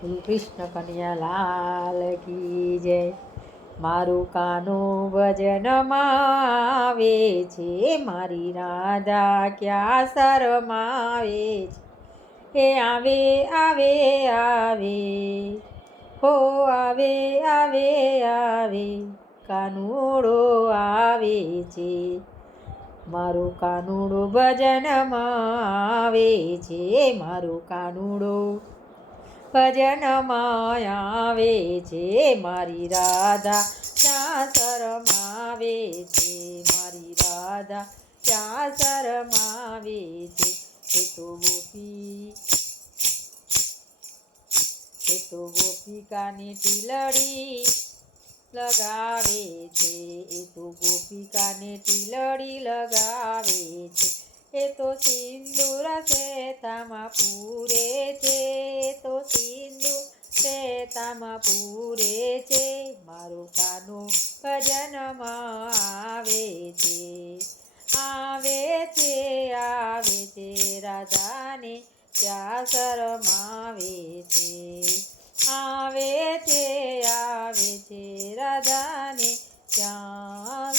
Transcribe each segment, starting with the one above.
શ્રી કૃષ્ણ કન્યા લાલ કી જય. મારું કાનું ભજનમાં આવે છે, મારી રાધા ક્યાં શરમાવે છે? એ આવે આવે આવે. હો, આવે આવે આવે. કાનુડો આવે છે. મારું કાનુડો ભજનમાં આવે છે, મારું કાનુડો ભજનમાં આવે છે, મારી રાધા, ક્યાં શરમાવે છે, મારી રાધા, ક્યાં શરમાવે છે, એ તો ગોપી, એ તો ગોપિકાની ટીલડી લગાવે છે, એ તો ગોપિકાને ટીલડી લગાવે છે, એ તો સિંદૂર શેતામાં પૂરે છે. શેતામાં પૂરે છે, મારું કાનું ભજનમાં આવે છે. આવે છે આવે છે રાધાને ત્યાં શરમાવે છે. આવે છે આવે છે રાધાને ત્યાં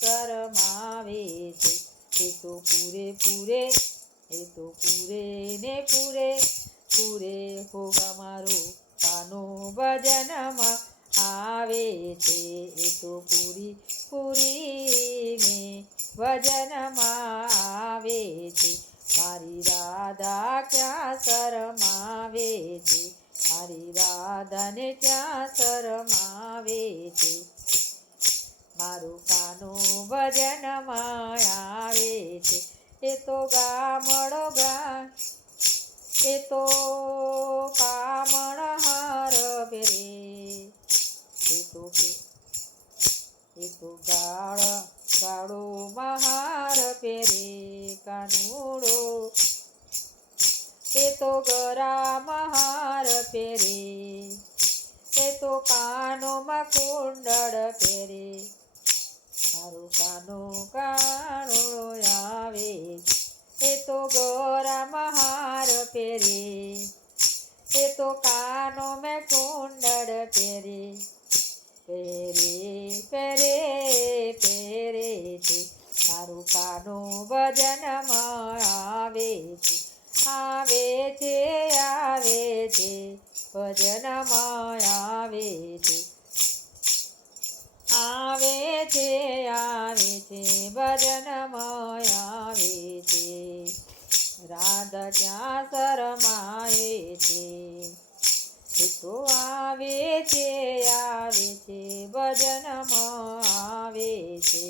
શરમાવે છે. એ તો પૂરે પૂરે, એ તો પૂરે ને પૂરે પૂરે હોગા મારો કાનો ભજનમાં આવે છે, એ તો પૂરી પૂરી ને ભજનમાં આવે છે. મારી રાધા ક્યાં શરમાવે છે? મારી રાધાને ક્યાં શરમાવે છે? મારું કાનું ભજનમાં આવે છે. એ તો ગામડો ગા એ તો કાનુડો એ તો ગરા મહાર પેરે એ તો કાનોમાં કુંડળ પેરે મારું કાનો કાણો આવે. એ તો ગોરામાં મહાર પહેરે એ તો કાનો મેં કુંડળ પહેરે પહેરે ભજનમાં આવે છે આવે છે આવે છે ભજનમાં આવે છે રાધા ક્યાં શરમાએ છે તો આવે છે આવે છે ભજનમાં આવે છે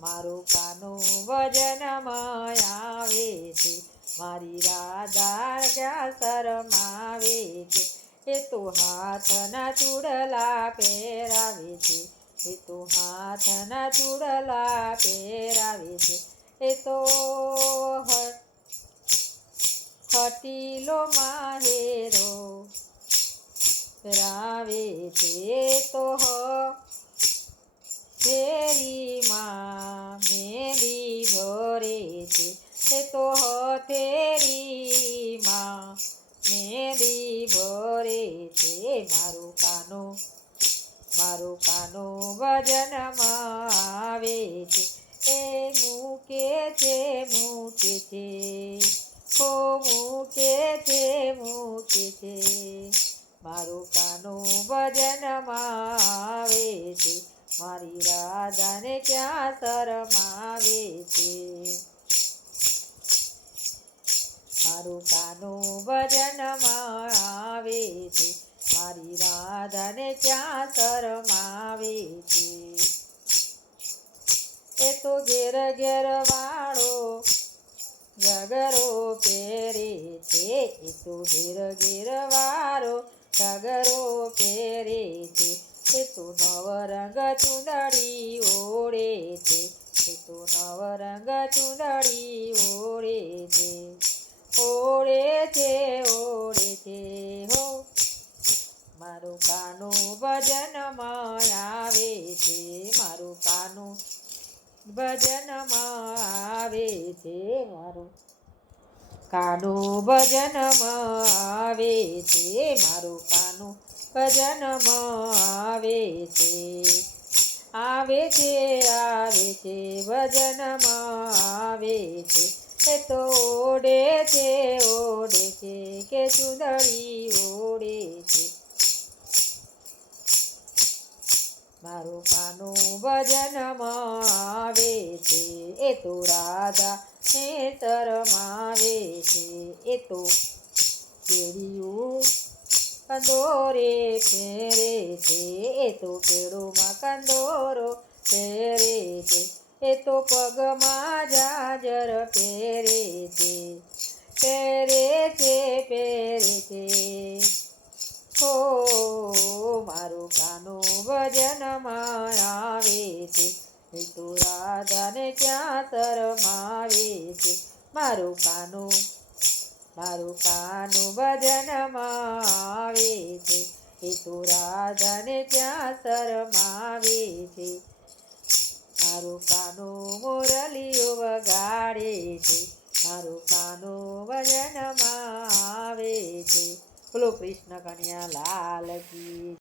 મારું કાનું ભજનમાં આવે છે મારી રાધા ક્યાં શરમાવે છે એ તો હાથના ચૂડલા પહેરાવે છે એ તો હાથના ચૂડલા પહેરાવે છે એ તો હટીલો માહેરો રાવે છે તો હ ફેરીમાં મેરી ભરે છે એ તો હથેરીમાં મેદી ભરે છે મારું કાનું. મારું કાનું ભજનમાં આવે છે. એ મૂકે છે મૂકે છે. હો, મૂકે છે મૂકે છે. મારું કાનું ભજનમાં આવે છે. મારી રાધાને ક્યાં શરમાવે છે? કાનું ભજનમાં આવે છે. મારી રાધાને ક્યાં શરમાવે છે? એ તો ઘેર ઘેર વાળો ગગરો પહેરે છે. એ તો ઘેર ઘેર વાળો ગગરો પહેરે છે. એ તો નવરંગ ચુંદડી ઓળે છે. એ તો નવરંગ ચુંદડી ઓળે છે. ઓળે છે ઓળે છે હો. મારું કાનું ભજનમાં આવે છે, મારું કાનું ભજનમાં આવે છે, મારું કાનું ભજનમાં આવે છે, મારું કાનું ભજનમાં આવે છે. આવે છે આવે છે ભજનમાં આવે છે. એ તો ઓડે છે ઓડે છે, કે ચુંદડી ઓડે છે. મારું કાનું ભજનમાં આવે છે, એ તો રાધા નેતરમાં આવે છે, એ તો કેડિયું કંદોરે ફેરે છે, એ તો કેળુમાં કંદોરો ફેરે છે. એ તો પગમાં જાજર પહેરે છે પહેરે છે પહેરે છે. હો, મારું કાનું ભજનમાં આવે છે એ તો રાધાને ક્યાં શરમાવે છે? મારું કાનું મારું કાનું ભજનમાં આવે છે એ તો રાધાને ક્યાં શરમાવે છે? મારું કાનો મોરલીઓ વગાડે છે. મારું કાનો ભજનમાં આવે છે. બોલો કૃષ્ણ કન્યા લાલ કી